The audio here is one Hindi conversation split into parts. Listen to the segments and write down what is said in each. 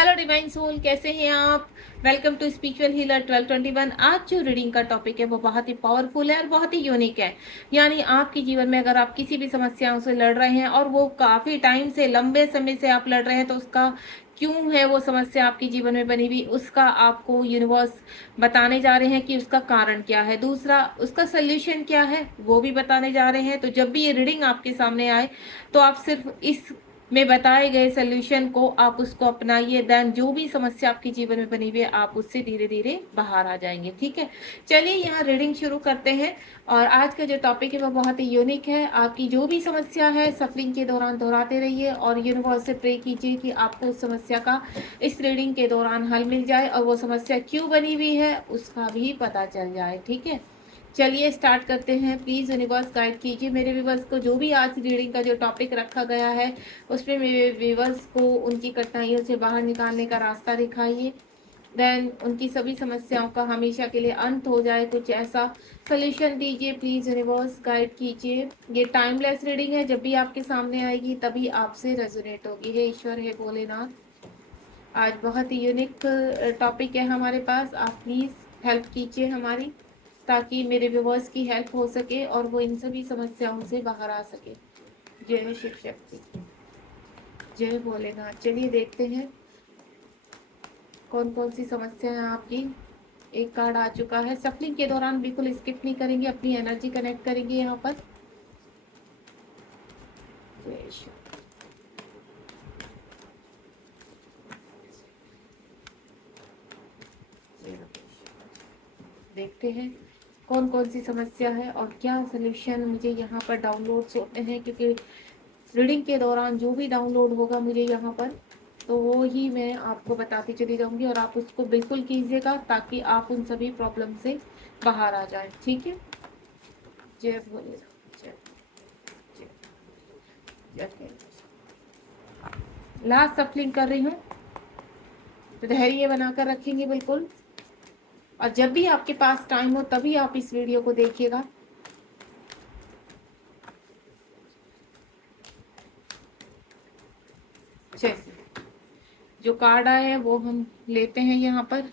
हेलो डिवाइन सोल, कैसे हैं आप। Welcome to spiritual healer 1221। आज जो रीडिंग का टॉपिक है वो बहुत ही पावरफुल है और बहुत ही यूनिक है। यानी आपके जीवन में अगर आप किसी भी समस्याओं से लड़ रहे हैं और वो काफ़ी टाइम से, लंबे समय से आप लड़ रहे हैं, तो उसका क्यों है वो समस्या आपके जीवन में बनी हुई, उसका आपको यूनिवर्स बताने जा रहे हैं कि उसका कारण क्या है। दूसरा, उसका सोल्यूशन क्या है वो भी बताने जा रहे हैं। तो जब भी ये रीडिंग आपके सामने आए तो आप सिर्फ इस में बताए गए सोल्यूशन को आप उसको अपनाइए। देन जो भी समस्या आपके जीवन में बनी हुई है आप उससे धीरे धीरे बाहर आ जाएंगे। ठीक है, चलिए यहाँ रीडिंग शुरू करते हैं। और आज का जो टॉपिक है वो बहुत ही यूनिक है। आपकी जो भी समस्या है सफरिंग के दौरान दोहराते रहिए और यूनिवर्स से प्रे कीजिए कि आपको उस समस्या का इस रीडिंग के दौरान हल मिल जाए और वो समस्या क्यों बनी हुई है उसका भी पता चल जाए। ठीक है, चलिए स्टार्ट करते हैं। प्लीज़ यूनिवर्स गाइड कीजिए मेरे व्यूवर्स को। जो भी आज रीडिंग का जो टॉपिक रखा गया है उसमें मेरे व्यूवर्स को उनकी कठिनाइयों से बाहर निकालने का रास्ता दिखाइए। देन उनकी सभी समस्याओं का हमेशा के लिए अंत हो जाए, कुछ ऐसा सोल्यूशन दीजिए। प्लीज़ यूनिवर्स गाइड कीजिए। ये टाइमलेस रीडिंग है, जब भी आपके सामने आएगी तभी आपसे रेजोनेट होगी। हे ईश्वर, हे भोलेनाथ, आज बहुत ही यूनिक टॉपिक है हमारे पास। आप प्लीज़ हेल्प कीजिए हमारी, ताकि मेरे व्यूवर्स की हेल्प हो सके और वो इन सभी समस्याओं से बाहर आ सके। जय शिव शक्ति, जय भोलेनाथ। चलिए देखते हैं कौन कौन सी समस्या है आपकी। एक कार्ड आ चुका है। सफलिंग के दौरान बिल्कुल स्किप नहीं करेंगे, अपनी एनर्जी कनेक्ट करेंगे यहाँ पर। जय शिव। देखते हैं कौन कौन सी समस्या है और क्या सोल्यूशन मुझे यहाँ पर डाउनलोड होते हैं, क्योंकि रीडिंग के दौरान जो भी डाउनलोड होगा मुझे यहाँ पर, तो वो ही मैं आपको बताती चली जाऊंगी और आप उसको बिल्कुल कीजिएगा ताकि आप उन सभी प्रॉब्लम से बाहर आ जाएं। ठीक है, जय भोलेनाथ, जय जय जय। लास्ट सफलिंग कर रही हूँ, तो धैर्य बनाकर रखेंगे बिल्कुल। और जब भी आपके पास टाइम हो तभी आप इस वीडियो को देखिएगा। चलिए, जो कार्ड आए हैं वो हम लेते हैं यहाँ पर।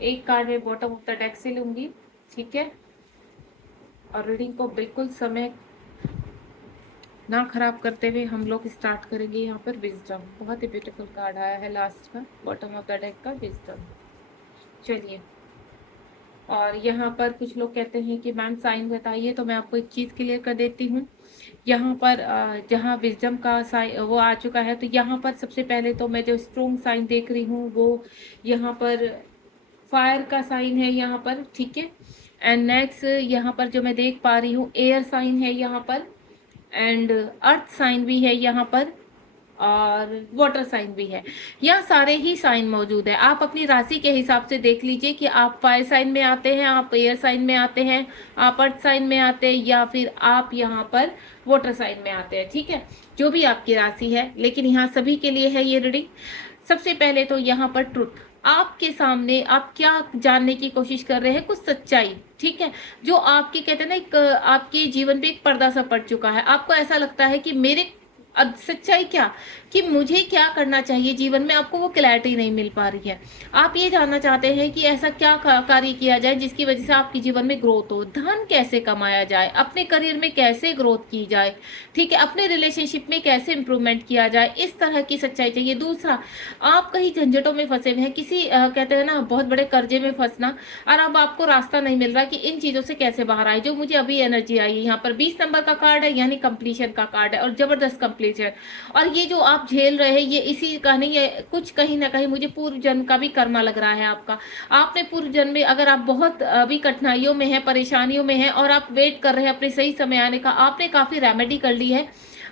एक कार्ड मैं बॉटम ऑफ द डेक से लूंगी। ठीक है, और रीडिंग को बिल्कुल समय ना खराब करते हुए हम लोग स्टार्ट करेंगे। यहाँ पर विजडम, बहुत ही ब्यूटीफुल कार्ड आया है लास्ट का, बॉटम ऑफ द डेक का विजडम। चलिए, और यहाँ पर कुछ लोग कहते हैं कि मैम साइन बताइए, तो मैं आपको एक चीज़ क्लियर कर देती हूँ। यहाँ पर जहाँ विजडम का साइन वो आ चुका है, तो यहाँ पर सबसे पहले तो मैं जो स्ट्रॉन्ग साइन देख रही हूँ वो यहाँ पर फायर का साइन है यहाँ पर। ठीक है, एंड नेक्स्ट यहाँ पर जो मैं देख पा रही हूँ एयर साइन है यहाँ पर, एंड अर्थ साइन भी है यहाँ पर, और वाटर साइन भी है। यहाँ सारे ही साइन मौजूद है। आप अपनी राशि के हिसाब से देख लीजिए कि आप फायर साइन में आते हैं, आप एयर साइन में आते हैं, आप अर्थ साइन में आते हैं, या फिर आप यहाँ पर वाटर साइन में आते हैं। ठीक है, जो भी आपकी राशि है, लेकिन यहाँ सभी के लिए है ये रीडिंग। सबसे पहले तो यहाँ पर ट्रुथ आपके सामने, आप क्या जानने की कोशिश कर रहे हैं, कुछ सच्चाई। ठीक है, जो आपके कहते हैं ना, एक आपके जीवन पे एक पर्दा सा पड़ चुका है। आपको ऐसा लगता है कि मेरे अब सच्चाई क्या, कि मुझे क्या करना चाहिए जीवन में, आपको वो क्लैरिटी नहीं मिल पा रही है। आप ये जानना चाहते हैं कि ऐसा क्या कार्य किया जाए जिसकी वजह से आपके जीवन में ग्रोथ हो, धन कैसे कमाया जाए, अपने करियर में कैसे ग्रोथ की जाए, ठीक है, अपने रिलेशनशिप में कैसे इंप्रूवमेंट किया जाए, इस तरह की सच्चाई चाहिए। दूसरा, आप कहीं झंझटों में फंसे हुए हैं, किसी कहते हैं ना बहुत बड़े कर्जे में फंसना, और अब आपको रास्ता नहीं मिल रहा कि इन चीज़ों से कैसे बाहर आए। जो मुझे अभी एनर्जी आई है यहाँ पर 20 नंबर का कार्ड है, यानी कंप्लीशन का कार्ड है, और जबरदस्त कंप्लीशन। और ये जो आप झेल रहे हैं ये इसी का नहीं, ये कुछ कहीं ना कहीं मुझे पूर्व जन्म का भी कर्मा लग रहा है आपका। आपने पूर्व जन्म में, अगर आप बहुत अभी कठिनाइयों में हैं, परेशानियों में हैं, और आप वेट कर रहे हैं अपने सही समय आने का, आपने काफ़ी रेमेडी कर ली है,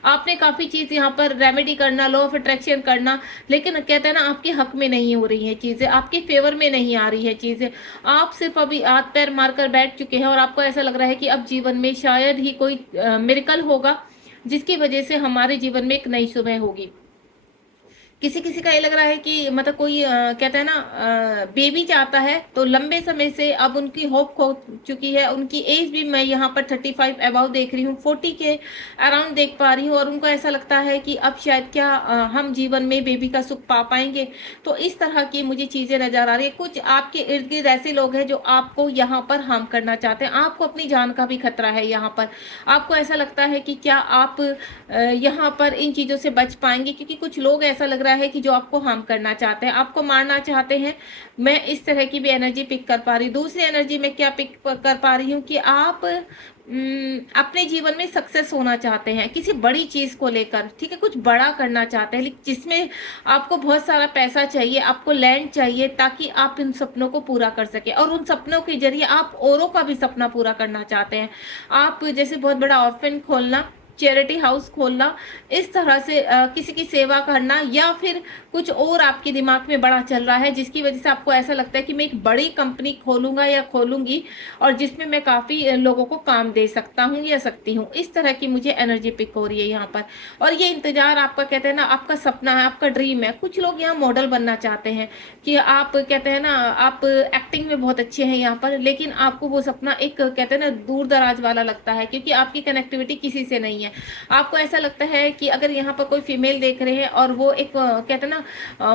आपने काफ़ी चीज़ यहाँ पर रेमेडी करना, लॉ ऑफ अट्रैक्शन करना, लेकिन कहते हैं ना आपके हक में नहीं हो रही है चीज़ें, आपके फेवर में नहीं आ रही है चीज़ें। आप सिर्फ अभी हाथ पैर मारकर बैठ चुके हैं और आपको ऐसा लग रहा है कि अब जीवन में शायद ही कोई मिरेकल होगा जिसकी वजह से हमारे जीवन में एक नई सुबह होगी। किसी किसी का ये लग रहा है कि मतलब कोई कहते हैं ना बेबी चाहता है, तो लंबे समय से अब उनकी होप खो चुकी है। उनकी एज भी मैं यहाँ पर 35 अबाउ देख रही हूँ, 40 के अराउंड देख पा रही हूँ, और उनको ऐसा लगता है कि अब शायद क्या हम जीवन में बेबी का सुख पा पाएंगे। तो इस तरह की मुझे चीज़ें नज़र आ रही है। कुछ आपके इर्द गिर्द ऐसे लोग हैं जो आपको यहाँ पर हार्म करना चाहते हैं, आपको अपनी जान का भी खतरा है यहाँ पर। आपको ऐसा लगता है कि क्या आप यहाँ पर इन चीज़ों से बच पाएंगे, क्योंकि कुछ लोग ऐसा लग रहा है कि जो आपको हार्म करना चाहते हैं, आपको मारना चाहते हैं। मैं इस तरह की भी एनर्जी पिक कर पा रही हूँ। दूसरी एनर्जी में क्या पिक कर पा रही हूँ कि आप अपने जीवन में सक्सेस होना चाहते हैं किसी बड़ी चीज को लेकर, ठीक है, कुछ बड़ा करना चाहते हैं, लेकिन जिसमें आपको बहुत सारा पैसा चाहिए, आपको लैंड चाहिए, ताकि आप इन सपनों को पूरा कर सके, और उन सपनों के जरिए आप औरों का भी सपना पूरा करना चाहते हैं। आप जैसे बहुत बड़ा ऑर्फन खोलना, चैरिटी हाउस खोलना, इस तरह से किसी की सेवा करना, या फिर कुछ और आपके दिमाग में बड़ा चल रहा है जिसकी वजह से आपको ऐसा लगता है कि मैं एक बड़ी कंपनी खोलूंगा या खोलूंगी और जिसमें मैं काफ़ी लोगों को काम दे सकता हूँ या सकती हूँ। इस तरह की मुझे एनर्जी पिक हो रही है यहाँ पर। और ये इंतजार आपका, कहते हैं ना, आपका सपना है, आपका ड्रीम है। कुछ लोग यहाँ मॉडल बनना चाहते हैं कि आप, कहते हैं ना, आप एक्टिंग में बहुत अच्छे हैं यहाँ पर, लेकिन आपको वो सपना एक, कहते हैं ना, दूर दराज वाला लगता है, क्योंकि आपकी कनेक्टिविटी किसी से नहीं है। आपको ऐसा लगता है कि अगर यहाँ पर कोई फीमेल देख रहे हैं और वो एक, कहते हैं ना,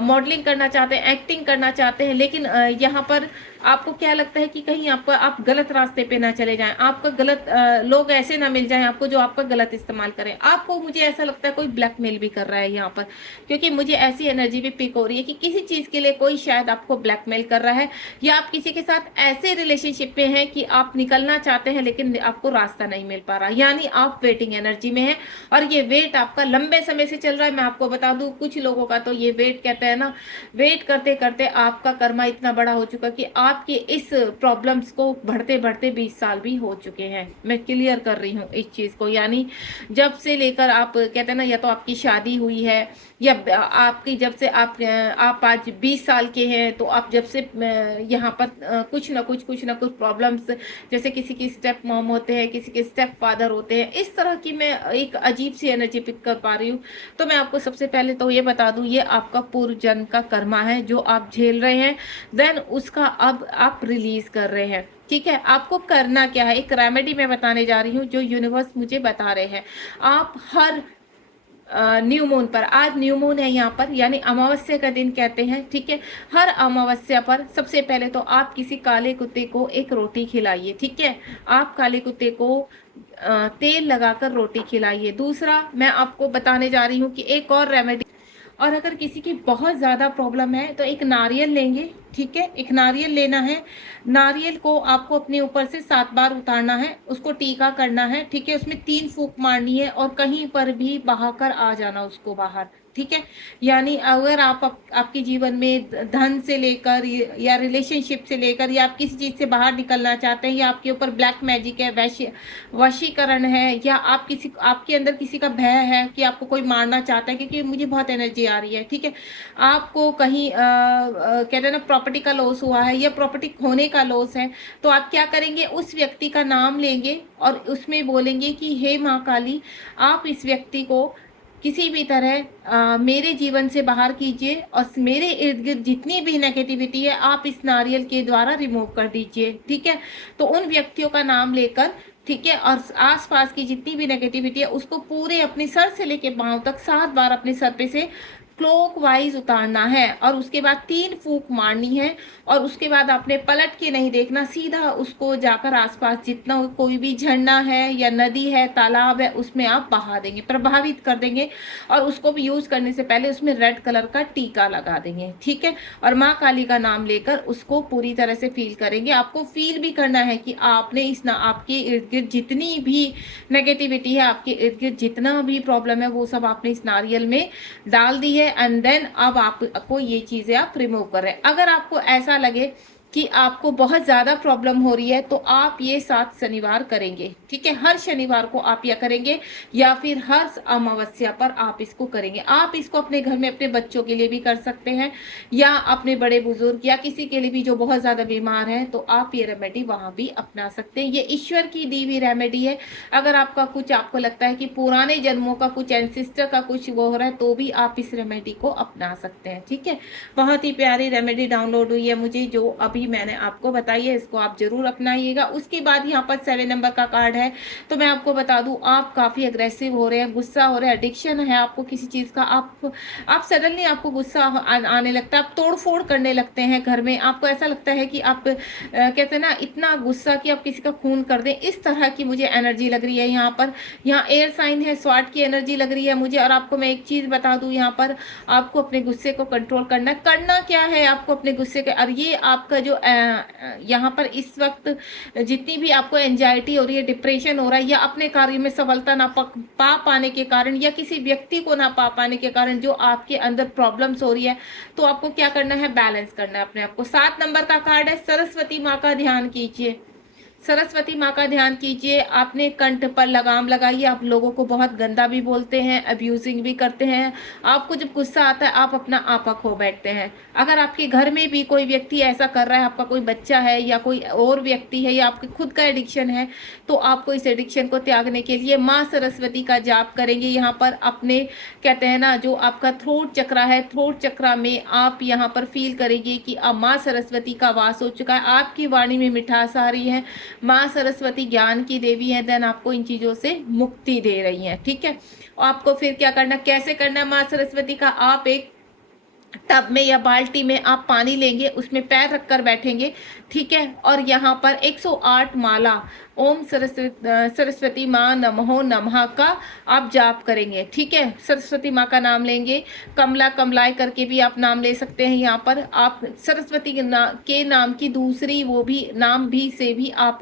मॉडलिंग करना चाहते हैं, एक्टिंग करना चाहते हैं, लेकिन यहाँ पर आपको क्या लगता है कि कहीं आपको आप गलत रास्ते पे ना चले जाएं, आपका गलत लोग ऐसे ना मिल जाएं आपको जो आपका गलत इस्तेमाल करें। आपको, मुझे ऐसा लगता है, कोई ब्लैकमेल भी कर रहा है यहाँ पर, क्योंकि मुझे ऐसी एनर्जी भी पिक हो रही है कि किसी चीज़ के लिए कोई शायद आपको ब्लैकमेल कर रहा है, या आप किसी के साथ ऐसे रिलेशनशिप में हैं कि आप निकलना चाहते हैं लेकिन आपको रास्ता नहीं मिल पा रहा, यानी आप वेटिंग एनर्जी में हैं और ये वेट आपका लंबे समय से चल रहा है। मैं आपको बता दूं, कुछ लोगों का तो ये वेट, कहते हैं ना, वेट करते करते आपका कर्मा इतना बड़ा हो चुका कि आपके इस प्रॉब्लम्स को बढ़ते बढ़ते 20 साल भी हो चुके हैं। मैं क्लियर कर रही हूँ इस चीज़ को, यानी जब से लेकर आप, कहते हैं ना, या तो आपकी शादी हुई है, या आपकी जब से आप आज 20 साल के हैं, तो आप जब से यहाँ पर कुछ ना कुछ प्रॉब्लम्स, जैसे किसी की स्टेप मॉम होते हैं, किसी के स्टेप फादर होते हैं, इस तरह की मैं एक अजीब सी एनर्जी पिक कर पा रही हूँ। तो मैं आपको सबसे पहले तो ये बता दूँ, ये आपका पूर्व जन्म का कर्मा है जो आप झेल रहे हैं, देन उसका अब आप रिलीज कर रहे हैं। ठीक है, आपको करना क्या है, एक रेमेडी मैं बताने जा रही हूँ जो यूनिवर्स मुझे बता रहे हैं। आप हर न्यू मून पर, आज न्यू मून है यहाँ पर, यानी अमावस्या का दिन कहते हैं, ठीक है, हर अमावस्या पर सबसे पहले तो आप किसी काले कुत्ते को एक रोटी खिलाइए। ठीक है, आप काले कुत्ते को तेल लगाकर रोटी खिलाइए। दूसरा मैं आपको बताने जा रही हूँ कि एक और रेमेडी, और अगर किसी की बहुत ज़्यादा प्रॉब्लम है तो एक नारियल लेंगे। ठीक है, एक नारियल लेना है, नारियल को आपको अपने ऊपर से 7 बार उतारना है, उसको टीका करना है। ठीक है, उसमें 3 फूंक मारनी है और कहीं पर भी बहाकर आ जाना उसको बाहर। ठीक है, यानी अगर आपके जीवन में धन से लेकर या रिलेशनशिप से लेकर या आप किसी चीज़ से बाहर निकलना चाहते हैं, या आपके ऊपर ब्लैक मैजिक है, वशीकरण है, या आपके अंदर किसी का भय है कि आपको कोई मारना चाहता है, क्योंकि मुझे बहुत एनर्जी आ रही है। ठीक है, आपको कहीं कहते हैं ना प्रॉपर्टी का लॉस हुआ है या प्रॉपर्टी खोने का लॉस है, तो आप क्या करेंगे, उस व्यक्ति का नाम लेंगे और उसमें बोलेंगे कि हे माँ काली, आप इस व्यक्ति को किसी भी तरह मेरे जीवन से बाहर कीजिए और मेरे इर्द गिर्द जितनी भी नेगेटिविटी है आप इस नारियल के द्वारा रिमूव कर दीजिए। ठीक है, तो उन व्यक्तियों का नाम लेकर, ठीक है, और आसपास की जितनी भी नेगेटिविटी है उसको पूरे अपने सर से लेके पांव तक 7 बार अपने सर पे से क्लॉकवाइज उतारना है, और उसके बाद 3 फूंक मारनी है, और उसके बाद आपने पलट के नहीं देखना, सीधा उसको जाकर आसपास जितना कोई भी झरना है या नदी है, तालाब है, उसमें आप बहा देंगे, प्रभावित कर देंगे, और उसको भी यूज करने से पहले उसमें रेड कलर का टीका लगा देंगे। ठीक है, और माँ काली का नाम लेकर उसको पूरी तरह से फील करेंगे। आपको फील भी करना है कि आपने आपके इर्द गिर्द जितनी भी नेगेटिविटी है, आपके इर्द गिर्द जितना भी प्रॉब्लम है, वो सब आपने इस नारियल में डाल दी है, एंड देन अब आपको ये चीज़ें आप रिमूव कर रहे हैं। अगर आपको ऐसा लगे कि आपको बहुत ज़्यादा प्रॉब्लम हो रही है, तो आप ये 7 शनिवार करेंगे, ठीक है। हर शनिवार को आप यह करेंगे या फिर हर अमावस्या पर आप इसको करेंगे। आप इसको अपने घर में अपने बच्चों के लिए भी कर सकते हैं या अपने बड़े बुजुर्ग या किसी के लिए भी जो बहुत ज़्यादा बीमार है, तो आप ये रेमेडी वहाँ भी अपना सकते हैं। ये ईश्वर की दी हुई रेमेडी है। अगर आपका कुछ आपको लगता है कि पुराने जन्मों का कुछ एंसिस्टर का कुछ वो हो रहा है, तो भी आप इस रेमेडी को अपना सकते हैं, ठीक है। बहुत ही प्यारी रेमेडी डाउनलोड हुई है मुझे, जो अभी मैंने आपको बताई है, इसको आप जरूर अपनाइएगा। उसके बाद यहाँ पर 7 नंबर का कार्ड है। तो मैं आपको बता दूं, आप काफी अग्रेसिव हो रहे हैं, गुस्सा हो रहे हैं, एडिक्शन है आपको किसी चीज का। आप सडनली आपको गुस्सा आने लगता है, आप तोड़ फोड़ करने लगते हैं घर में। आपको ऐसा लगता है कि आप कहते हैं ना, इतना गुस्सा कि आप किसी का खून कर दें, इस तरह की मुझे एनर्जी लग रही है यहाँ पर। यहाँ एयर साइन है, स्वाट की एनर्जी लग रही है मुझे। और आपको मैं एक चीज बता दूं, यहाँ पर आपको अपने गुस्से को कंट्रोल करना क्या है आपको अपने गुस्से के। और ये आपका जो यहाँ पर इस वक्त जितनी भी आपको एंजाइटी हो रही है, डिप्रेशन हो रहा है, या अपने कार्य में सफलता ना पा पाने के कारण, या किसी व्यक्ति को ना पा पाने के कारण जो आपके अंदर प्रॉब्लम्स हो रही है, तो आपको क्या करना है, बैलेंस करना है अपने आप को। 7 नंबर का कार्ड है, सरस्वती माँ का ध्यान कीजिए। सरस्वती माँ का ध्यान कीजिए। आपने कंठ पर लगाम लगाइए। आप लोगों को बहुत गंदा भी बोलते हैं, अब्यूजिंग भी करते हैं। आपको जब गुस्सा आता है, आप अपना आपा खो बैठते हैं। अगर आपके घर में भी कोई व्यक्ति ऐसा कर रहा है, आपका कोई बच्चा है या कोई और व्यक्ति है, या आपके खुद का एडिक्शन है, तो आपको इस एडिक्शन को त्यागने के लिए माँ सरस्वती का जाप करेंगे। यहाँ पर अपने कहते हैं ना, जो आपका थ्रोट चक्रा है, थ्रोट चक्रा में आप यहाँ पर फील करेंगे कि अब माँ सरस्वती का वास हो चुका है, आपकी वाणी में मिठास आ रही है। माँ सरस्वती ज्ञान की देवी है, देन आपको इन चीजों से मुक्ति दे रही है, ठीक है। आपको फिर क्या करना, कैसे करना है माँ सरस्वती का, आप एक टब में या बाल्टी में आप पानी लेंगे, उसमें पैर रखकर बैठेंगे, ठीक है। और यहाँ पर 108 माला ओम सरस्वती माँ नमो नमः का आप जाप करेंगे, ठीक है। सरस्वती माँ का नाम लेंगे, कमला कमलाय करके भी आप नाम ले सकते हैं। यहाँ पर आप सरस्वती के नाम की दूसरी वो भी नाम भी से भी आप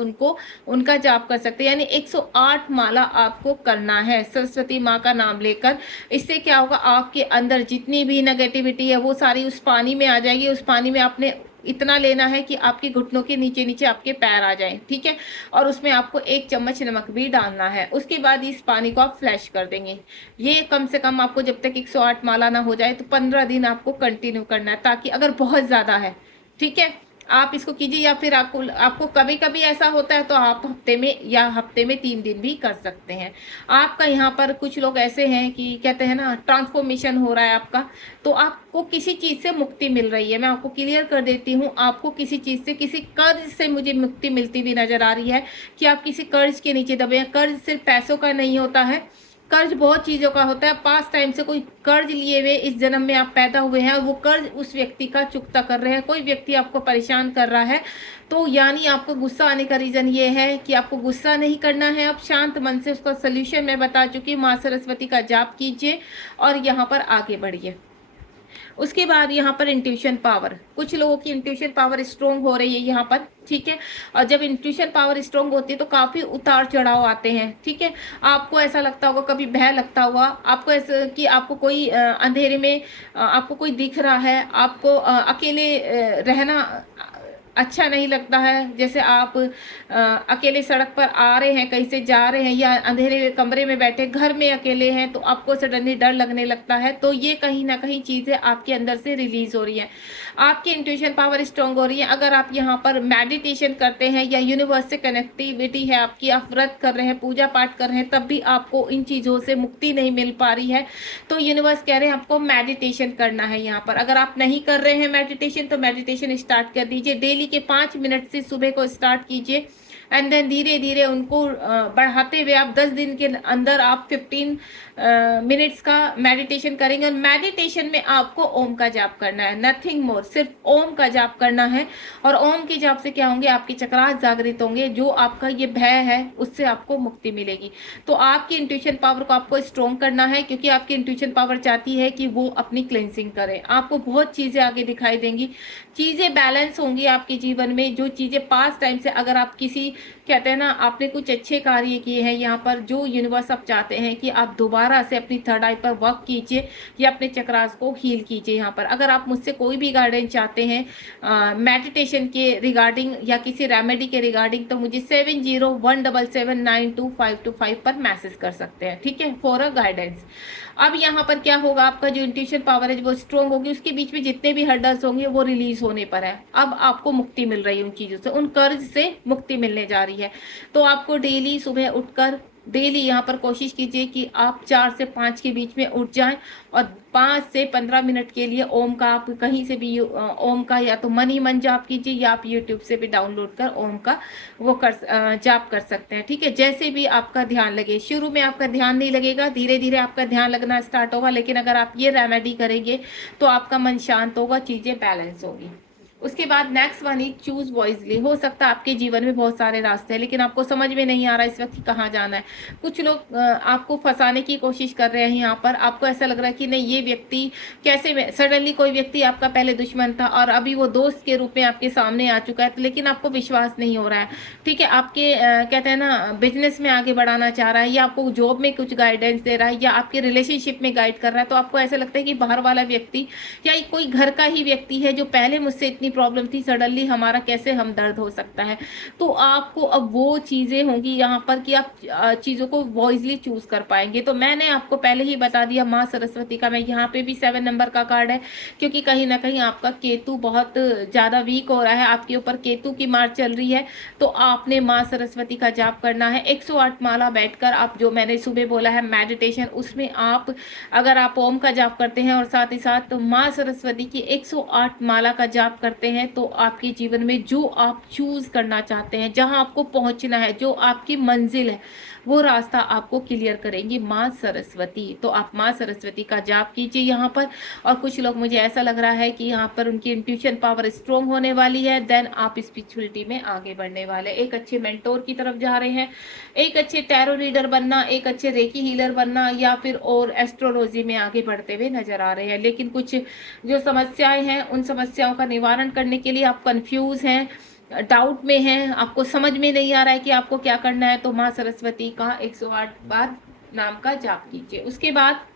उनका जाप कर सकते हैं। यानी 108 माला आपको करना है सरस्वती माँ का नाम लेकर। इससे क्या होगा, आपके अंदर जितनी भी नेगेटिविटी है वो सारी उस पानी में आ जाएगी। उस पानी में आपने इतना लेना है कि आपके घुटनों के नीचे नीचे आपके पैर आ जाएं, ठीक है। और उसमें आपको 1 चम्मच नमक भी डालना है। उसके बाद इस पानी को आप फ्लैश कर देंगे। ये कम से कम आपको जब तक 108 माला ना हो जाए, तो 15 दिन आपको कंटिन्यू करना है, ताकि अगर बहुत ज़्यादा है, ठीक है, आप इसको कीजिए। या फिर आपको कभी कभी ऐसा होता है, तो आप हफ्ते में 3 दिन भी कर सकते हैं। आपका यहाँ पर कुछ लोग ऐसे हैं कि कहते हैं ना, ट्रांसफॉर्मेशन हो रहा है आपका, तो आपको किसी चीज़ से मुक्ति मिल रही है। मैं आपको क्लियर कर देती हूँ, आपको किसी चीज़ से, किसी कर्ज से मुझे मुक्ति मिलती हुई नजर आ रही है कि आप किसी कर्ज के नीचे दबे हैं। कर्ज सिर्फ पैसों का नहीं होता है, कर्ज बहुत चीज़ों का होता है। पास टाइम से कोई कर्ज लिए हुए इस जन्म में आप पैदा हुए हैं, और वो कर्ज उस व्यक्ति का चुकता कर रहे हैं। कोई व्यक्ति आपको परेशान कर रहा है, तो यानी आपको गुस्सा आने का रीज़न ये है कि आपको गुस्सा नहीं करना है। आप शांत मन से उसका सोल्यूशन मैं बता चुकी हूँ। माँ सरस्वती का जाप कीजिए और यहाँ पर आगे बढ़िए। उसके बाद यहाँ पर इंट्यूशन पावर, कुछ लोगों की इंट्यूशन पावर स्ट्रोंग हो रही है यहाँ पर, ठीक है। और जब इंट्यूशन पावर स्ट्रोंग होती है, तो काफ़ी उतार चढ़ाव आते हैं, ठीक है। आपको ऐसा लगता होगा, कभी भय लगता होगा आपको, ऐसा कि आपको कोई अंधेरे में आपको कोई दिख रहा है, आपको अकेले रहना अच्छा नहीं लगता है। जैसे आप अकेले सड़क पर आ रहे हैं, कहीं से जा रहे हैं, या अंधेरे कमरे में बैठे घर में अकेले हैं, तो आपको सडनली डर लगने लगता है। तो ये कहीं ना कहीं चीज़ें आपके अंदर से रिलीज हो रही हैं, आपकी इंट्यूशन पावर स्ट्रांग हो रही है। अगर आप यहाँ पर मेडिटेशन करते हैं या यूनिवर्स से कनेक्टिविटी है आपकी, आप व्रत कर रहे हैं, पूजा पाठ कर रहे हैं, तब भी आपको इन चीज़ों से मुक्ति नहीं मिल पा रही है, तो यूनिवर्स कह रहे हैं आपको मेडिटेशन करना है यहाँ पर। अगर आप नहीं कर रहे हैं मेडिटेशन, तो मेडिटेशन स्टार्ट कर दीजिए। डेली के 5 मिनट से सुबह को स्टार्ट कीजिए, एंड देन धीरे धीरे उनको बढ़ाते हुए आप 10 दिन के अंदर आप 15 मिनट्स का मेडिटेशन करेंगे। और मेडिटेशन में आपको ओम का जाप करना है, नथिंग मोर, सिर्फ ओम का जाप करना है। और ओम के जाप से क्या होंगे, आपके चक्रास जागृत होंगे, जो आपका ये भय है उससे आपको मुक्ति मिलेगी। तो आपकी इंट्यूशन पावर को आपको स्ट्रॉन्ग करना है, क्योंकि आपकी इंट्यूशन पावर चाहती है कि वो अपनी क्लेंसिंग करे। आपको बहुत चीज़ें आगे दिखाई देंगी, चीज़ें बैलेंस होंगी आपके जीवन में। जो चीज़ें पास टाइम से, अगर आप किसी, कहते हैं ना, आपने कुछ अच्छे कार्य किए हैं यहाँ पर, जो यूनिवर्स आप चाहते हैं कि आप दोबारा से अपनी थर्ड आई पर वर्क कीजिए या अपने चक्रास को हील कीजिए। यहाँ पर अगर आप मुझसे कोई भी गाइडेंस चाहते हैं मेडिटेशन के रिगार्डिंग या किसी रेमेडी के रिगार्डिंग, तो मुझे 7017792525 पर मैसेज कर सकते हैं, ठीक है, फॉर अ गाइडेंस। अब यहाँ पर क्या होगा, आपका जो इंट्यूशन पावर है वो स्ट्रॉन्ग होगी, उसके बीच में जितने भी हर्डल्स होंगे वो रिलीज होने पर है। अब आपको मुक्ति मिल रही है उन चीज़ों से, उन कर्ज से मुक्ति मिलने जा रही है। तो आपको डेली सुबह उठकर डेली यहाँ पर कोशिश कीजिए कि आप 4 से 5 के बीच में उठ जाएं और 5 से 15 मिनट के लिए ओम का, आप कहीं से भी ओम का या तो मन ही मन जाप कीजिए या आप यूट्यूब से भी डाउनलोड कर ओम का वो जाप कर सकते हैं, ठीक है। जैसे भी आपका ध्यान लगे, शुरू में आपका ध्यान नहीं लगेगा, धीरे धीरे आपका ध्यान लगना स्टार्ट होगा, लेकिन अगर आप ये रेमेडी करेंगे तो आपका मन शांत होगा, चीज़ें बैलेंस होगी। उसके बाद नेक्स्ट वन इज चूज वॉइसली। हो सकता है आपके जीवन में बहुत सारे रास्ते हैं, लेकिन आपको समझ में नहीं आ रहा इस वक्त कहाँ जाना है। कुछ लोग आपको फंसाने की कोशिश कर रहे हैं यहाँ पर। आपको ऐसा लग रहा है कि नहीं, ये व्यक्ति कैसे, सडनली कोई व्यक्ति आपका पहले दुश्मन था और अभी वो दोस्त के रूप में आपके सामने आ चुका है, लेकिन आपको विश्वास नहीं हो रहा है, ठीक है। आपके कहते हैं ना, बिजनेस में आगे बढ़ाना चाह रहा है या आपको जॉब में कुछ गाइडेंस दे रहा है या आपके रिलेशनशिप में गाइड कर रहा है, तो आपको ऐसा लगता है कि बाहर वाला व्यक्ति या कोई घर का ही व्यक्ति है जो पहले मुझसे इतनी प्रॉब्लम थी, सडनली हमारा कैसे हमदर्द हो सकता है। तो आपको अब वो चीज़ें होंगी यहाँ पर कि आप चीज़ों को वॉइसली चूज कर पाएंगे। तो मैंने आपको पहले ही बता दिया, माँ सरस्वती का, मैं यहाँ पे भी 7 नंबर का कार्ड है, क्योंकि कहीं ना कहीं आपका केतु बहुत ज़्यादा वीक हो रहा है, आपके ऊपर केतु की मार चल रही है। तो आपने माँ सरस्वती का जाप करना है 108 माला बैठकर। आप जो मैंने सुबह बोला है मेडिटेशन, उसमें आप अगर आप ओम का जाप करते हैं और साथ ही साथ माँ सरस्वती की 108 माला का जाप करते हैं, तो आपके जीवन में जो आप चूज करना चाहते हैं, जहां आपको पहुंचना है, जो आपकी मंजिल है, वो रास्ता आपको क्लियर करेंगी माँ सरस्वती। तो आप माँ सरस्वती का जाप कीजिए यहाँ पर। और कुछ लोग, मुझे ऐसा लग रहा है कि यहाँ पर उनकी इंट्यूशन पावर स्ट्रोंग होने वाली है, देन आप स्पिरिचुअलिटी में आगे बढ़ने वाले, एक अच्छे मेंटोर की तरफ जा रहे हैं, एक अच्छे टैरो रीडर बनना, एक अच्छे रेकी हीलर बनना, या फिर और एस्ट्रोलॉजी में आगे बढ़ते हुए नजर आ रहे हैं। लेकिन कुछ जो समस्याएं हैं, उन समस्याओं का निवारण करने के लिए आप कंफ्यूज हैं, डाउट में हैं, आपको समझ में नहीं आ रहा है कि आपको क्या करना है, तो माँ सरस्वती का 108 बार नाम का जाप कीजिए। उसके बाद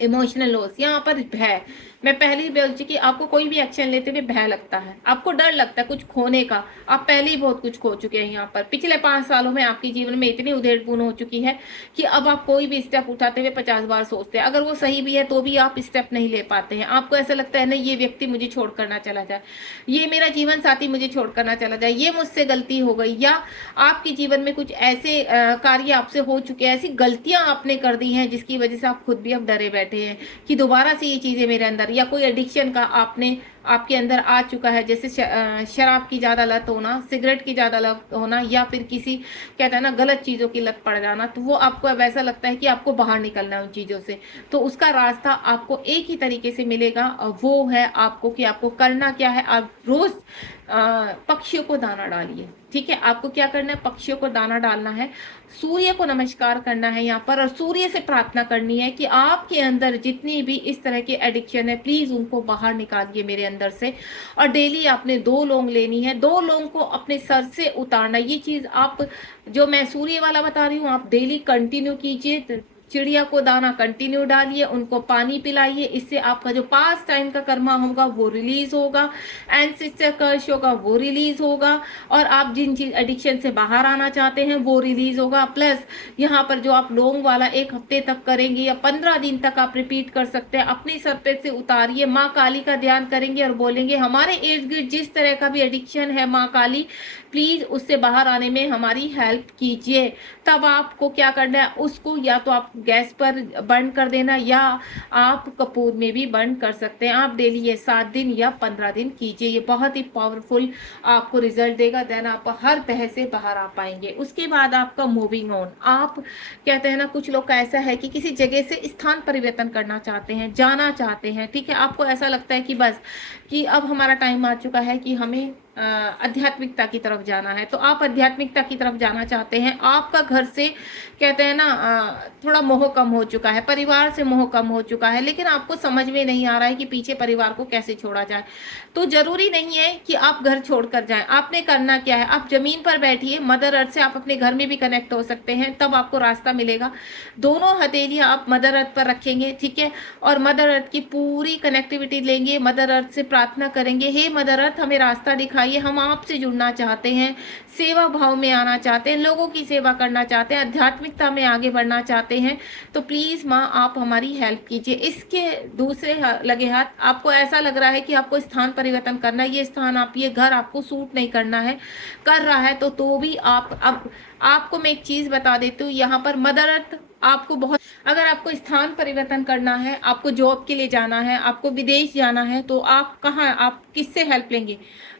इमोशनल लॉस, यहाँ पर भय, मैं पहले ही बोल चुकी, आपको कोई भी एक्शन लेते हुए भय लगता है, आपको डर लगता है कुछ खोने का। आप पहले ही बहुत कुछ खो चुके हैं यहाँ पर। पिछले 5 सालों में आपके जीवन में इतनी उधेड़बुन हो चुकी है कि अब आप कोई भी स्टेप उठाते हुए 50 बार सोचते हैं, अगर वो सही भी है तो भी आप स्टेप नहीं ले पाते हैं। आपको ऐसा लगता है नहीं, ये व्यक्ति मुझे छोड़कर ना चला जाए, ये मेरा जीवन साथी मुझे छोड़कर ना चला जाए, ये मुझसे गलती हो गई, या आपके जीवन में कुछ ऐसे कार्य आपसे हो चुके हैं, ऐसी गलतियां आपने कर दी हैं जिसकी वजह से आप खुद भी अब डरे बैठे हैं कि दोबारा से ये चीजें मेरे अंदर, या कोई एडिक्शन का आपके अंदर आ चुका है, जैसे शराब की ज़्यादा लत होना, सिगरेट की ज़्यादा लत होना, या फिर किसी, कहता है ना, गलत चीज़ों की लत पड़ जाना। तो वो आपको अब ऐसा लगता है कि आपको बाहर निकलना है उन चीज़ों से। तो उसका रास्ता आपको एक ही तरीके से मिलेगा, वो है आपको कि आपको करना क्या है। आप रोज़ पक्षियों को दाना डालिए, ठीक है। आपको क्या करना है, पक्षियों को दाना डालना है, सूर्य को नमस्कार करना है यहाँ पर, और सूर्य से प्रार्थना करनी है कि आपके अंदर जितनी भी इस तरह की एडिक्शन है, प्लीज उनको बाहर निकालिए मेरे अंदर से। और डेली आपने 2 लौंग लेनी है, 2 लौंग को अपने सर से उतारना। ये चीज आप, जो मैं सूर्य वाला बता रही हूँ, आप डेली कंटिन्यू कीजिए। चिड़िया को दाना कंटिन्यू डालिए, उनको पानी पिलाइए, इससे आपका जो पास टाइम का कर्मा होगा वो रिलीज होगा, एंसेस्टर कर्स होगा वो रिलीज होगा, और आप जिन चीज एडिक्शन से बाहर आना चाहते हैं वो रिलीज होगा। प्लस यहाँ पर जो आप लौंग वाला 1 हफ्ते तक करेंगे या 15 दिन तक आप रिपीट कर सकते हैं, अपने सर पे से उतारिए, माँ काली का ध्यान करेंगे और बोलेंगे हमारे इर्द गिर्द जिस तरह का भी एडिक्शन है, माँ काली प्लीज उससे बाहर आने में हमारी हेल्प कीजिए। तब आपको क्या करना है, उसको या तो आप गैस पर बर्न कर देना, या आप कपूर में भी बर्न कर सकते हैं। आप डेली ये 7 दिन या 15 दिन कीजिए, ये बहुत ही पावरफुल आपको रिजल्ट देगा। देन आप हर भय से बाहर आ पाएंगे। उसके बाद आपका मूविंग ऑन, आप कहते हैं ना, कुछ लोग का ऐसा है कि किसी जगह से स्थान परिवर्तन करना चाहते हैं, जाना चाहते हैं, ठीक है। आपको ऐसा लगता है कि बस कि अब हमारा टाइम आ चुका है कि हमें आध्यात्मिकता की तरफ जाना है। तो आप आध्यात्मिकता की तरफ जाना चाहते हैं, आपका घर से कहते हैं ना थोड़ा मोह कम हो चुका है, परिवार से मोह कम हो चुका है, लेकिन आपको समझ में नहीं आ रहा है कि पीछे परिवार को कैसे छोड़ा जाए। तो जरूरी नहीं है कि आप घर छोड़कर जाएं। आपने करना क्या है, आप जमीन पर बैठिए, मदर अर्थ से आप अपने घर में भी कनेक्ट हो सकते हैं, तब आपको रास्ता मिलेगा। दोनों हथेलियां आप मदर अर्थ पर रखेंगे, ठीक है, और मदर अर्थ की पूरी कनेक्टिविटी लेंगे, मदर अर्थ से प्रार्थना करेंगे, हे मदर अर्थ हमें रास्ता दिखाइए, हम आपसे जुड़ना चाहते हैं, सेवा भाव में आना चाहते हैं, लोगों की सेवा करना चाहते हैं, आध्यात्मिकता में आगे बढ़ना चाहते हैं, तो प्लीज माँ आप हमारी हेल्प कीजिए। इसके दूसरे लगे हाथ आपको ऐसा लग रहा है कि आपको स्थान परिवर्तन करना है, ये स्थान आप ये घर आपको सूट नहीं करना है, कर रहा है तो भी आप अब आपको मैं एक चीज बता देती हूँ, यहाँ पर मदर अर्थ आपको बहुत, अगर आपको स्थान परिवर्तन करना है, आपको जॉब के लिए जाना है, आपको विदेश जाना है, तो आप कहाँ, आप किससे हेल्प लेंगे,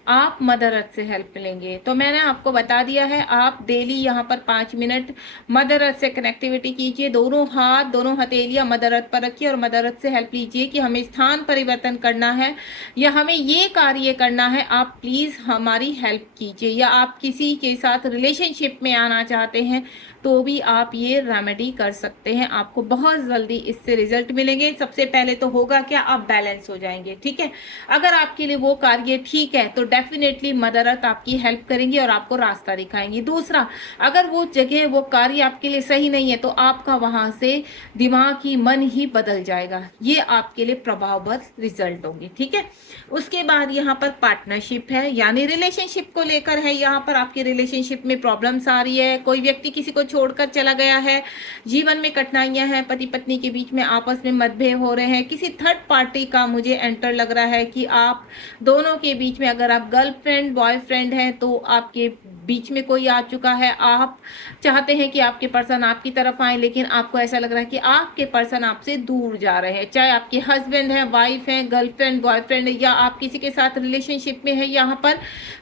आप मदर अर्थ से हेल्प लेंगे। तो मैंने आपको बता दिया है, आप डेली यहाँ पर 5 मिनट मदर अर्थ से कनेक्टिविटी कीजिए, दोनों हाथ दोनों हथेलियां मदर अर्थ पर रखिए और मदर अर्थ से हेल्प लीजिए कि हमें स्थान परिवर्तन करना है या हमें ये कार्य करना है, आप प्लीज हमारी हेल्प कीजिए। या आप किसी के साथ रिलेशनशिप में आना चाहते हैं तो भी आप ये रेमेडी कर सकते हैं, आपको बहुत जल्दी इससे रिजल्ट मिलेंगे। सबसे पहले तो होगा क्या, आप बैलेंस हो जाएंगे, ठीक है। अगर आपके लिए वो कार्य ठीक है तो डेफिनेटली मदर अर्थ आपकी हेल्प करेंगी और आपको रास्ता दिखाएंगी। दूसरा, अगर वो जगह वो कार्य आपके लिए सही नहीं है तो आपका वहां से दिमाग ही मन ही बदल जाएगा, ये आपके लिए प्रभाववत रिजल्ट होंगे, ठीक है। उसके बाद यहाँ पर पार्टनरशिप है, यानी रिलेशनशिप को लेकर है, यहाँ पर आपकी रिलेशनशिप में प्रॉब्लम्स आ रही है, कोई व्यक्ति किसी को छोड़कर चला गया है, जीवन में कठिनाइयां हैं, पति पत्नी के बीच में आपस में मतभेद हो रहे हैं, किसी थर्ड पार्टी का मुझे एंटर लग रहा है कि आप दोनों के बीच में, अगर आप गर्लफ्रेंड बॉयफ्रेंड हैं तो आपके बीच में कोई आ चुका है, आप चाहते हैं कि आपके पर्सन आपकी तरफ आए, लेकिन आपको ऐसा लग रहा है कि आपके पर्सन आपसे दूर जा रहे हैं, चाहे आपके हस्बैंड है, वाइफ है, गर्लफ्रेंड बॉयफ्रेंड, या आप किसी के साथ रिलेशनशिप में है यहाँ पर,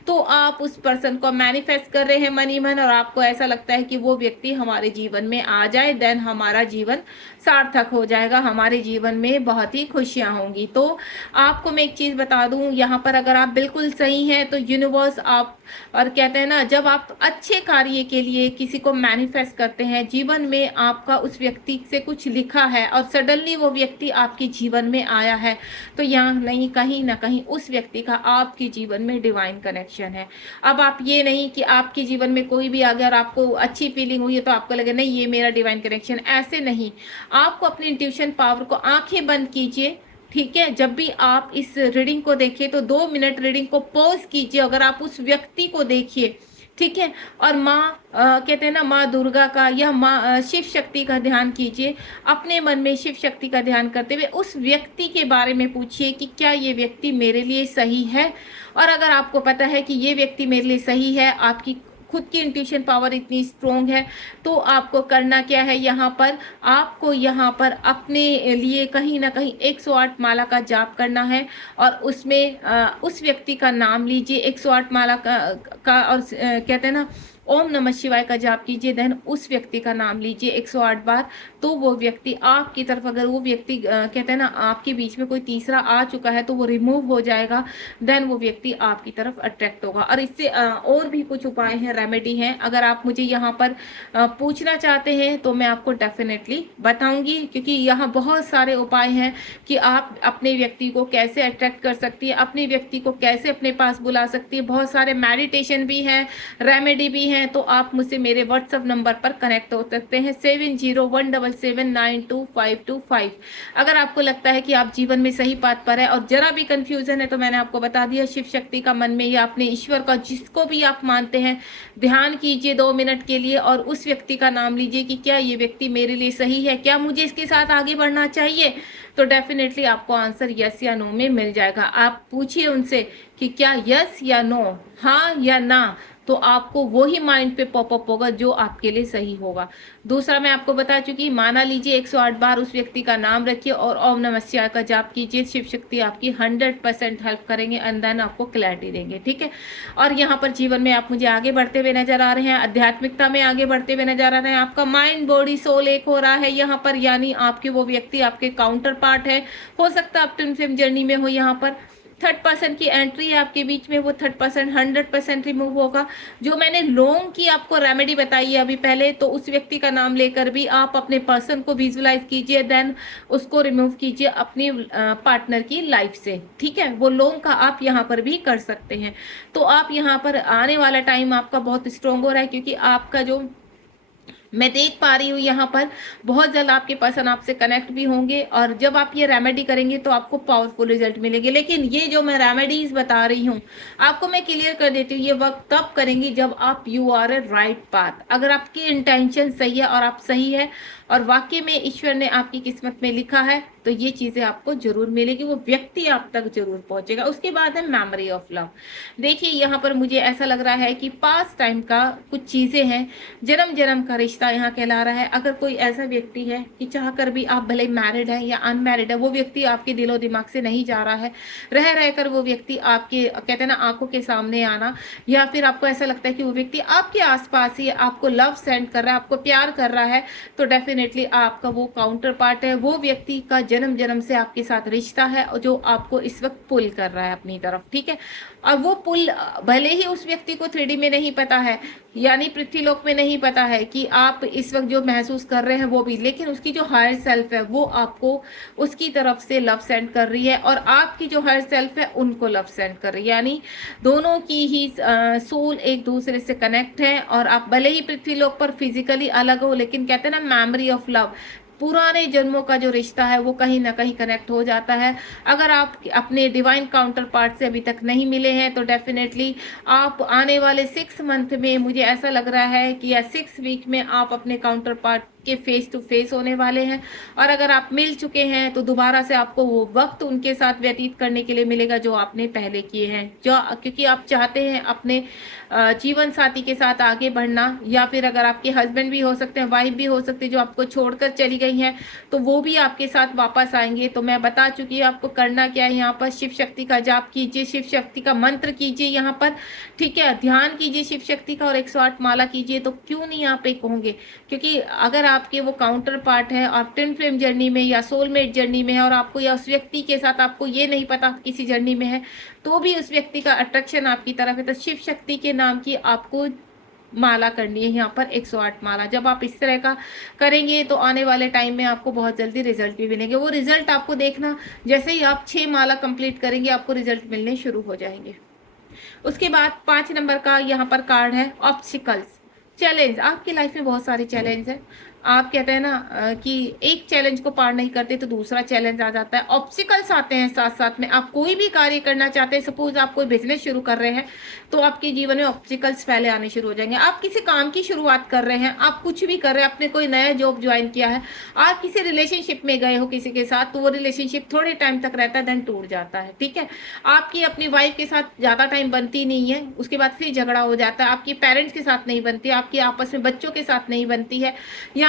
तो आप उस पर्सन को मैनिफेस्ट कर रहे हैं मन ही मन, और आपको ऐसा लगता है कि वो व्यक्ति हमारे जीवन में आ जाए, देन हमारा जीवन सार्थक हो जाएगा, हमारे जीवन में बहुत ही खुशियां होंगी। तो आपको मैं एक चीज बता दूं, यहाँ पर अगर आप बिल्कुल सही हैं तो यूनिवर्स आप, और कहते हैं ना जब आप अच्छे कार्य के लिए किसी को मैनिफेस्ट करते हैं, जीवन में आपका उस व्यक्ति से कुछ लिखा है और सडनली वो व्यक्ति आपके जीवन में आया है, तो यहाँ नहीं कहीं ना कहीं उस व्यक्ति का आपके जीवन में डिवाइन कनेक्शन है। अब आप ये नहीं कि आपके जीवन में कोई भी अगर आपको अच्छी फीलिंग हुई है तो आपको लगे नहीं ये मेरा डिवाइन कनेक्शन, ऐसे नहीं। आपको अपनी इंट्यूशन पावर को, आंखें बंद कीजिए, ठीक है, जब भी आप इस रीडिंग को देखिए तो 2 मिनट रीडिंग को पॉज कीजिए, अगर आप उस व्यक्ति को देखिए, ठीक है, और माँ कहते हैं ना माँ दुर्गा का या माँ शिव शक्ति का ध्यान कीजिए, अपने मन में शिव शक्ति का ध्यान करते हुए उस व्यक्ति के बारे में पूछिए कि क्या ये व्यक्ति मेरे लिए सही है। और अगर आपको पता है कि ये व्यक्ति मेरे लिए सही है, आपकी खुद की इंट्यूशन पावर इतनी स्ट्रोंग है, तो आपको करना क्या है, यहाँ पर आपको यहाँ पर अपने लिए कहीं ना कहीं 108 माला का जाप करना है, और उसमें उस व्यक्ति का नाम लीजिए 108 माला का और कहते हैं ना ओम नमः शिवाय का जाप कीजिए, देन उस व्यक्ति का नाम लीजिए 108 बार, तो वो व्यक्ति आपकी तरफ, अगर वो व्यक्ति कहते हैं ना आपके बीच में कोई तीसरा आ चुका है तो वो रिमूव हो जाएगा, देन वो व्यक्ति आपकी तरफ अट्रैक्ट होगा। और इससे और भी कुछ उपाय हैं, रेमेडी हैं, अगर आप मुझे यहाँ पर पूछना चाहते हैं तो मैं आपको डेफिनेटली बताऊंगी, क्योंकि यहाँ बहुत सारे उपाय हैं कि आप अपने व्यक्ति को कैसे अट्रैक्ट कर सकती है, अपने व्यक्ति को कैसे अपने पास बुला सकती है, बहुत सारे मेडिटेशन भी हैं, रेमेडी भी हैं। तो आप मुझसे मेरे व्हाट्सएप नंबर पर कनेक्ट हो सकते हैं 7017792525। अगर आपको लगता है कि आप जीवन में सही पाथ पर है और जरा भी कंफ्यूजन है तो मैंने आपको बता दिया, शिव शक्ति का मन में या अपने ईश्वर का जिसको भी आप मानते हैं ध्यान कीजिए 2 मिनट के लिए, और उस व्यक्ति का नाम लीजिए कि क्या ये व्यक्ति मेरे लिए सही है, क्या मुझे इसके साथ आगे बढ़ना चाहिए, तो डेफिनेटली आपको आंसर यस या नो में मिल जाएगा। आप पूछिए उनसे कि क्या यस या नो, हाँ या ना, तो आपको वही माइंड पे पॉपअप होगा जो आपके लिए सही होगा। दूसरा मैं आपको बता चुकी, माना लीजिए 108 बार उस व्यक्ति का नाम रखिए और ओम नमः शिवाय का जाप कीजिए, शिव शक्ति आपकी 100% हेल्प करेंगे एंड देन आपको क्लैरिटी देंगे, ठीक है। और यहाँ पर जीवन में आप मुझे आगे बढ़ते हुए नजर आ रहे हैं, आध्यात्मिकता में आगे बढ़ते हुए नजर आ रहे हैं, आपका माइंड बॉडी सोल एक हो रहा है यहाँ पर, यानी आपके वो व्यक्ति आपके काउंटर पार्ट है, हो सकता है आप ट्विन फ्लेम जर्नी में हो यहाँ पर, थर्ड पर्सन की एंट्री है आपके बीच में, वो थर्ड पर्सन 100% रिमूव होगा। जो मैंने लॉन्ग की आपको रेमेडी बताई है अभी पहले, तो उस व्यक्ति का नाम लेकर भी आप अपने पर्सन को विजुलाइज कीजिए, देन उसको रिमूव कीजिए अपनी पार्टनर की लाइफ से, ठीक है। वो लॉन्ग का आप यहाँ पर भी कर सकते हैं। तो आप यहाँ पर आने वाला टाइम आपका बहुत स्ट्रॉन्ग हो रहा है, क्योंकि आपका जो मैं देख पा रही हूँ यहाँ पर बहुत जल्द आपके पर्सन आपसे कनेक्ट भी होंगे, और जब आप ये रेमेडी करेंगे तो आपको पावरफुल रिजल्ट मिलेंगे। लेकिन ये जो मैं रेमेडीज बता रही हूँ आपको, मैं क्लियर कर देती हूँ, ये वर्क तब करेंगी जब आप you are a right path. अगर आपकी इंटेंशन सही है और आप सही है और वाकई में ईश्वर ने आपकी किस्मत में लिखा है, तो ये चीजें आपको जरूर मिलेगी, वो व्यक्ति आप तक जरूर पहुंचेगा। उसके बाद है मेमोरी ऑफ लव। देखिए यहाँ पर मुझे ऐसा लग रहा है कि पास्ट टाइम का कुछ चीजें हैं, जन्म जन्म का रिश्ता यहाँ कहला रहा है। अगर कोई ऐसा व्यक्ति है कि चाह कर भी आप भले मैरिड है या अनमैरिड है, वो व्यक्ति आपके दिलो दिमाग से नहीं जा रहा है, रह रहकर वो व्यक्ति आपके कहते हैं ना आंखों के सामने आना, या फिर आपको ऐसा लगता है कि वो व्यक्ति आपके आसपास ही आपको लव सेंड कर रहा है, आपको प्यार कर रहा है, तो डेफिनेटली आपका वो काउंटर पार्ट है, वो व्यक्ति का जन्म जन्म से आपके साथ रिश्ता है जो आपको इस वक्त पुल कर रहा है अपनी तरफ, ठीक है। और वो पुल भले ही उस व्यक्ति को 3D में नहीं पता है, यानी पृथ्वीलोक में नहीं पता है कि आप इस वक्त जो महसूस कर रहे हैं वो भी, लेकिन उसकी जो हायर सेल्फ है वो आपको उसकी तरफ से लव सेंड कर रही है, और आपकी जो हायर सेल्फ है उनको लव सेंड कर रही है। यानी दोनों की ही सोल एक दूसरे से कनेक्ट है, और आप भले ही पृथ्वीलोक पर फिजिकली अलग हो, लेकिन कहते हैं ना मेमोरी ऑफ लव, पुराने जन्मों का जो रिश्ता है वो कहीं ना कहीं कनेक्ट हो जाता है। अगर आप अपने डिवाइन काउंटर पार्ट से अभी तक नहीं मिले हैं, तो डेफिनेटली आप आने वाले 6 मंथ में, मुझे ऐसा लग रहा है कि या 6 वीक में आप अपने काउंटर पार्ट के फेस टू फेस होने वाले हैं। और अगर आप मिल चुके हैं तो दोबारा से आपको वो वक्त उनके साथ व्यतीत करने के लिए मिलेगा जो आपने पहले किए हैं, जो क्योंकि आप चाहते हैं अपने जीवन साथी के साथ आगे बढ़ना, या फिर अगर आपके हस्बैंड भी हो सकते हैं, वाइफ भी हो सकती है जो आपको छोड़कर चली गई हैं, तो वो भी आपके साथ वापस आएंगे। तो मैं बता चुकी हूँ आपको करना क्या है। यहाँ पर शिव शक्ति का जाप कीजिए, शिव शक्ति का मंत्र कीजिए यहाँ पर, ठीक है, ध्यान कीजिए शिव शक्ति का, और 108 माला कीजिए। तो क्यों नहीं आप एक होंगे, क्योंकि अगर आपके वो काउंटर पार्ट है, आप ट्विन फ्लेम जर्नी में या सोलमेट जर्नी में है, और आपको या उस व्यक्ति के साथ आपको ये नहीं पता किसी जर्नी में है, तो भी उस व्यक्ति का अट्रैक्शन आपकी तरफ है, तो शिव शक्ति के नाम की आपको माला करनी है यहाँ पर 108 माला। जब आप इस तरह का करेंगे तो आने वाले टाइम में आपको बहुत जल्दी रिजल्ट भी मिलेंगे। वो रिजल्ट आपको देखना, जैसे ही आप 6 माला कंप्लीट करेंगे आपको रिजल्ट मिलने शुरू हो जाएंगे। उसके बाद 5 नंबर का यहाँ पर कार्ड है ऑब्स्टिकल्स, चैलेंज। आपकी लाइफ में बहुत सारे चैलेंज है। आप कहते हैं ना कि एक चैलेंज को पार नहीं करते तो दूसरा चैलेंज आ जाता है, ऑब्स्टिकल्स आते हैं साथ साथ में। आप कोई भी कार्य करना चाहते हैं, सपोज आप कोई बिजनेस शुरू कर रहे हैं, तो आपके जीवन में ऑब्स्टिकल्स पहले आने शुरू हो जाएंगे। आप किसी काम की शुरुआत कर रहे हैं, आप कुछ भी कर रहे हैं, आपने कोई नया जॉब ज्वाइन किया है, आप किसी रिलेशनशिप में गए हो किसी के साथ, तो वो रिलेशनशिप थोड़े टाइम तक रहता है, देन टूट जाता है, ठीक है। आपकी अपनी वाइफ के साथ ज्यादा टाइम बनती नहीं है, उसके बाद फिर झगड़ा हो जाता है, आपके पेरेंट्स के साथ नहीं बनती, आपकी आपस में बच्चों के साथ नहीं बनती है,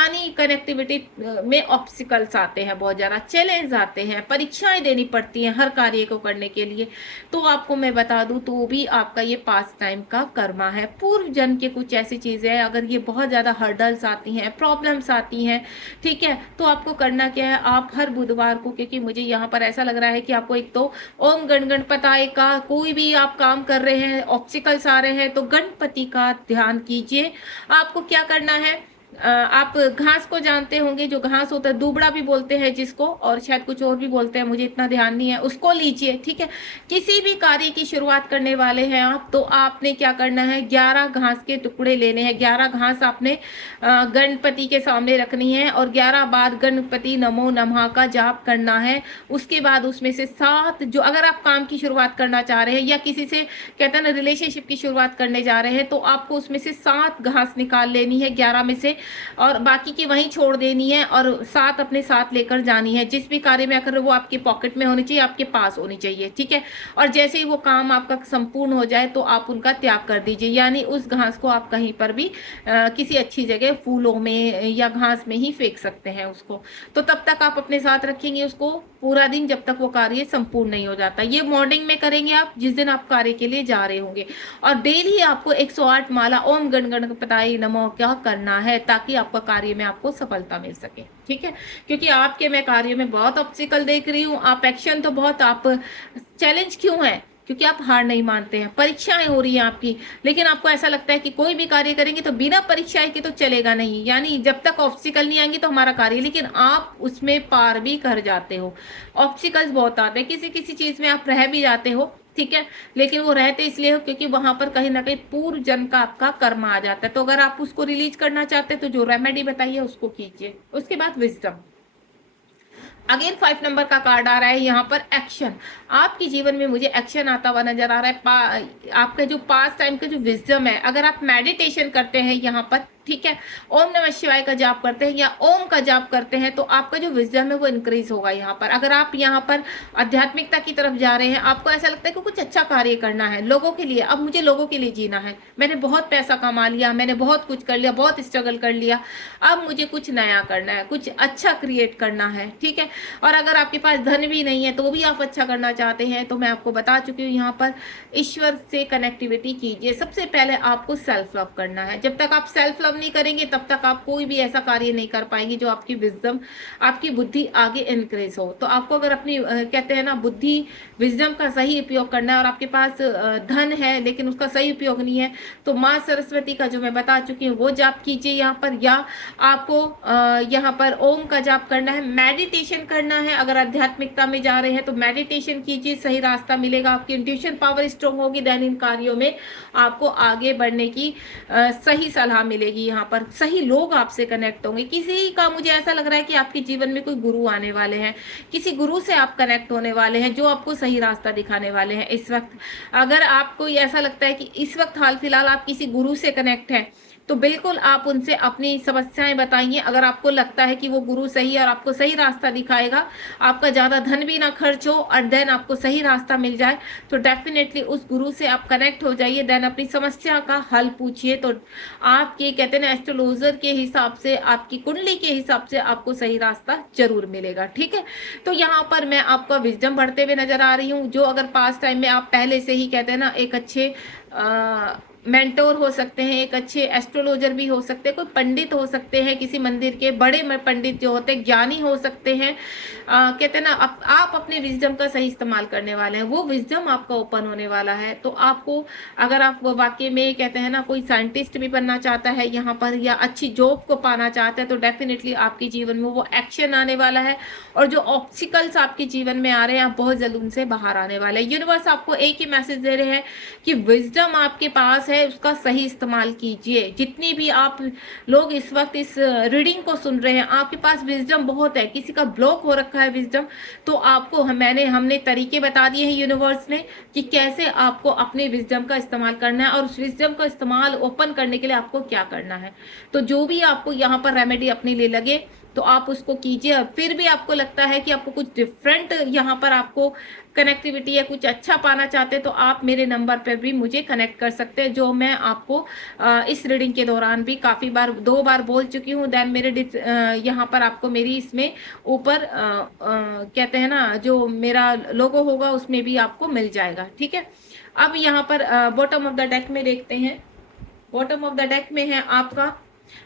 यानी कनेक्टिविटी में ऑब्स्टिकल्स आते हैं, बहुत ज्यादा चैलेंज आते हैं, परीक्षाएं देनी पड़ती हैं हर कार्य को करने के लिए। तो आपको मैं बता दूं, तो भी आपका ये पास्ट टाइम का कर्मा है, पूर्व जन्म के कुछ ऐसी चीजें हैं। अगर ये बहुत ज्यादा हर्डल्स आती हैं, प्रॉब्लम्स आती हैं, ठीक है, तो आपको करना क्या है, आप हर बुधवार को, क्योंकि मुझे यहाँ पर ऐसा लग रहा है कि आपको एक तो ओम गण गणपताय का, कोई भी आप काम कर रहे हैं ऑब्स्टिकल्स आ रहे हैं, तो गणपति का ध्यान कीजिए। आपको क्या करना है, आप घास को जानते होंगे, जो घास होता है दूबड़ा भी बोलते हैं जिसको, और शायद कुछ और भी बोलते हैं, मुझे इतना ध्यान नहीं है, उसको लीजिए, ठीक है। किसी भी कार्य की शुरुआत करने वाले हैं आप, तो आपने क्या करना है, 11 घास के टुकड़े लेने हैं, 11 घास आपने गणपति के सामने रखनी है, और 11 बार गणपति नमो नमः का जाप करना है। उसके बाद उसमें से 7, जो अगर आप काम की शुरुआत करना चाह रहे हैं या किसी से कहते हैं ना रिलेशनशिप की शुरुआत करने जा रहे हैं, तो आपको उसमें से 7 घास निकाल लेनी है 11 में से, और बाकी की वहीं छोड़ देनी है, और 7 अपने साथ लेकर जानी है। जिस भी कार्य में आकर वो आपके पॉकेट में होनी चाहिए, आपके पास होनी चाहिए, ठीक है। और जैसे ही वो काम आपका संपूर्ण हो जाए तो आप उनका त्याग कर दीजिए, यानी उस घास को आप कहीं पर भी किसी अच्छी जगह फूलों में या घास में ही फेंक सकते हैं उसको। तो तब तक आप अपने साथ रखेंगे उसको पूरा दिन, जब तक वो कार्य संपूर्ण नहीं हो जाता। ये मॉर्निंग में करेंगे आप, जिस दिन आप कार्य के लिए जा रहे होंगे, और डेली आपको 108 माला ओम गण गणपताय नमः क्या करना है, ताकि आपका कार्य में आपको सफलता मिल सके, ठीक है। क्योंकि आपके मैं कार्य में बहुत ऑब्स्टिकल देख रही हूँ, आप एक्शन तो बहुत, आप चैलेंज क्यों है, क्योंकि आप हार नहीं मानते हैं। परीक्षाएं हो रही हैं आपकी, लेकिन आपको ऐसा लगता है कि कोई भी कार्य करेंगे तो बिना परीक्षाएं के तो चलेगा नहीं, यानी जब तक ऑब्स्टिकल नहीं आएंगे तो हमारा कार्य, लेकिन आप उसमें पार भी कर जाते हो। ऑब्स्टिकल्स बहुत आते हैं, किसी किसी चीज में आप रह भी जाते हो, ठीक है, लेकिन वो रहते इसलिए हो क्योंकि वहां पर कहीं ना कहीं पूर्व जन्म का आपका कर्म आ जाता है। तो अगर आप उसको रिलीज करना चाहते हैं तो जो रेमेडी बताइए उसको कीजिए। उसके बाद विजडम, अगेन 5 नंबर का कार्ड आ रहा है यहाँ पर एक्शन। आपके जीवन में मुझे एक्शन आता हुआ नजर आ रहा है। आपका जो पास्ट टाइम का जो विजडम है, अगर आप मेडिटेशन करते हैं यहाँ पर, ठीक है, ओम नमः शिवाय का जाप करते हैं या ओम का जाप करते हैं, तो आपका जो विजडम है वो इंक्रीज होगा यहाँ पर। अगर आप यहाँ पर आध्यात्मिकता की तरफ जा रहे हैं, आपको ऐसा लगता है कि कुछ अच्छा कार्य करना है लोगों के लिए, अब मुझे लोगों के लिए जीना है, मैंने बहुत पैसा कमा लिया, मैंने बहुत कुछ कर लिया, बहुत स्ट्रगल कर लिया, अब मुझे कुछ नया करना है, कुछ अच्छा क्रिएट करना है, ठीक है। और अगर आपके पास धन भी नहीं है तो भी आप अच्छा करना चाहते हैं, तो मैं आपको बता चुकी हूँ यहाँ पर ईश्वर से कनेक्टिविटी कीजिए। सबसे पहले आपको सेल्फ लव करना है। जब तक आप सेल्फ लव नहीं करेंगे तब तक आप कोई भी ऐसा कार्य नहीं कर पाएंगे जो आपकी विजडम, आपकी बुद्धि आगे इनक्रीज हो। तो आपको अगर अपनी कहते हैं ना बुद्धि विजडम का सही उपयोग करना है, और आपके पास धन है लेकिन उसका सही उपयोग नहीं है, तो माँ सरस्वती का जो मैं बता चुकी हूँ वो जाप कीजिए यहाँ पर, या आपको यहाँ पर ओम का जाप करना है, मेडिटेशन करना है। अगर आध्यात्मिकता में जा रहे हैं तो मेडिटेशन कीजिए, सही रास्ता मिलेगा, आपकी इंट्यूशन पावर स्ट्रांग होगी, देन इन कार्यों में आपको आगे बढ़ने की सही सलाह मिलेगी। यहाँ पर सही लोग आपसे कनेक्ट होंगे। किसी का मुझे ऐसा लग रहा है कि आपके जीवन में कोई गुरु आने वाले हैं, किसी गुरु से आप कनेक्ट होने वाले हैं जो आपको सही रास्ता दिखाने वाले हैं इस वक्त। अगर आपको ऐसा लगता है कि इस वक्त हाल फिलहाल आप किसी गुरु से कनेक्ट हैं, तो बिल्कुल आप उनसे अपनी समस्याएं बताइए। अगर आपको लगता है कि वो गुरु सही है और आपको सही रास्ता दिखाएगा, आपका ज़्यादा धन भी ना खर्च हो और देन आपको सही रास्ता मिल जाए, तो डेफिनेटली उस गुरु से आप कनेक्ट हो जाइए, देन अपनी समस्या का हल पूछिए। तो आपके कहते हैं ना एस्ट्रोलॉजर के हिसाब से, आपकी कुंडली के हिसाब से आपको सही रास्ता जरूर मिलेगा, ठीक है। तो यहाँ पर मैं आपका विजडम बढ़ते हुए नजर आ रही हूँ। जो अगर पास टाइम में आप पहले से ही कहते हैं ना एक अच्छे मेंटोर हो सकते हैं, एक अच्छे एस्ट्रोलॉजर भी हो सकते हैं, कोई पंडित हो सकते हैं, किसी मंदिर के बड़े पंडित जो होते हैं ज्ञानी हो सकते हैं। कहते हैं ना आप अपने विजडम का सही इस्तेमाल करने वाले हैं, वो विजडम आपका ओपन होने वाला है। तो आपको अगर आप वाकई में कहते हैं ना कोई साइंटिस्ट भी बनना चाहता है यहाँ पर, या अच्छी जॉब को पाना चाहता है, तो डेफिनेटली आपके जीवन में वो एक्शन आने वाला है। और जो ऑब्स्टिकल्स आपके जीवन में आ रहे हैं, आप बहुत जल्द उनसे बाहर आने वाले हैं। यूनिवर्स आपको एक ही मैसेज दे रहे हैं कि विजडम आपके पास है, उसका सही इस्तेमाल कीजिए। जितनी भी आप लोग इस वक्त इस रीडिंग को सुन रहे हैं, आपके पास विजडम बहुत है, किसी का ब्लॉक हो रखा है विजडम, तो आपको हमने तरीके बता दिए हैं यूनिवर्स ने कि कैसे आपको अपने विजडम का इस्तेमाल करना है, और उस विजडम का इस्तेमाल ओपन करने के लिए आपको क्या करना है। तो जो भी आपको यहाँ पर रेमेडी अपने लिए लगे तो आप उसको कीजिए। फिर भी आपको लगता है कि आपको कुछ डिफरेंट यहाँ पर आपको कनेक्टिविटी या कुछ अच्छा पाना चाहते हैं, तो आप मेरे नंबर पर भी मुझे कनेक्ट कर सकते हैं, जो मैं आपको इस रीडिंग के दौरान भी काफ़ी बार 2 बार बोल चुकी हूँ। देन मेरे यहाँ पर आपको मेरी इसमें ऊपर कहते हैं ना जो मेरा लोगो होगा उसमें भी आपको मिल जाएगा, ठीक है। अब यहाँ पर बॉटम ऑफ द डेक में देखते हैं। बॉटम ऑफ द डेक में है आपका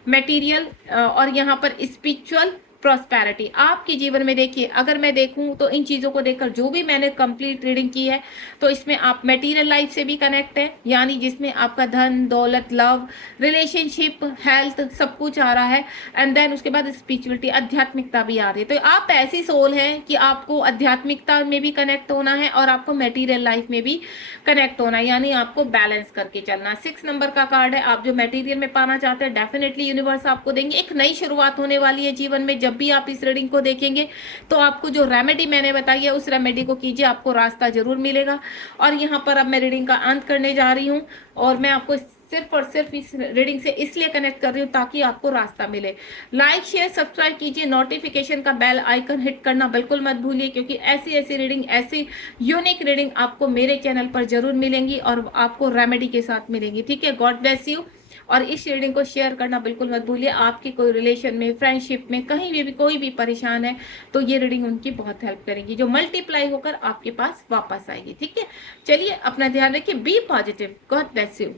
मटेरियल और यहाँ पर स्पिरिचुअल प्रॉस्पेरिटी। आपके जीवन में देखिए, अगर मैं देखूं तो इन चीज़ों को देखकर जो भी मैंने कंप्लीट रीडिंग की है, तो इसमें आप मटेरियल लाइफ से भी कनेक्ट है, यानी जिसमें आपका धन दौलत, लव, रिलेशनशिप, हेल्थ सब कुछ आ रहा है। एंड देन उसके बाद स्पिरिचुअलिटी, आध्यात्मिकता भी आ रही है। तो आप ऐसी सोल हैं कि आपको आध्यात्मिकता में भी कनेक्ट होना है और आपको मटेरियल लाइफ में भी कनेक्ट होना है, यानी आपको बैलेंस करके चलना। 6 नंबर का कार्ड है। आप जो मटेरियल में पाना चाहते हैं, डेफिनेटली यूनिवर्स आपको देंगे। एक नई शुरुआत होने वाली है जीवन में। जब भी आप इस रीडिंग को देखेंगे तो आपको जो रेमेडी मैंने बताई है उस रेमेडी को कीजिए, आपको रास्ता जरूर मिलेगा। और यहाँ पर अब मैं रीडिंग का अंत करने जा रही हूँ, और मैं आपको सिर्फ और सिर्फ इस रीडिंग से इसलिए कनेक्ट कर रही हूँ ताकि आपको रास्ता मिले। लाइक शेयर सब्सक्राइब कीजिए, नोटिफिकेशन का बेल आइकन हिट करना बिल्कुल मत भूलिए, क्योंकि ऐसी ऐसी रीडिंग, ऐसी यूनिक रीडिंग आपको मेरे चैनल पर जरूर मिलेंगी और आपको रेमेडी के साथ मिलेंगी, ठीक है। God bless you. और इस रीडिंग को शेयर करना बिल्कुल मत भूलिए। आपकी कोई रिलेशन में, फ्रेंडशिप में, कहीं भी कोई भी परेशान है तो ये रीडिंग उनकी बहुत हेल्प करेगी, जो मल्टीप्लाई होकर आपके पास वापस आएगी, ठीक है। चलिए अपना ध्यान रखिए, be positive. God bless you.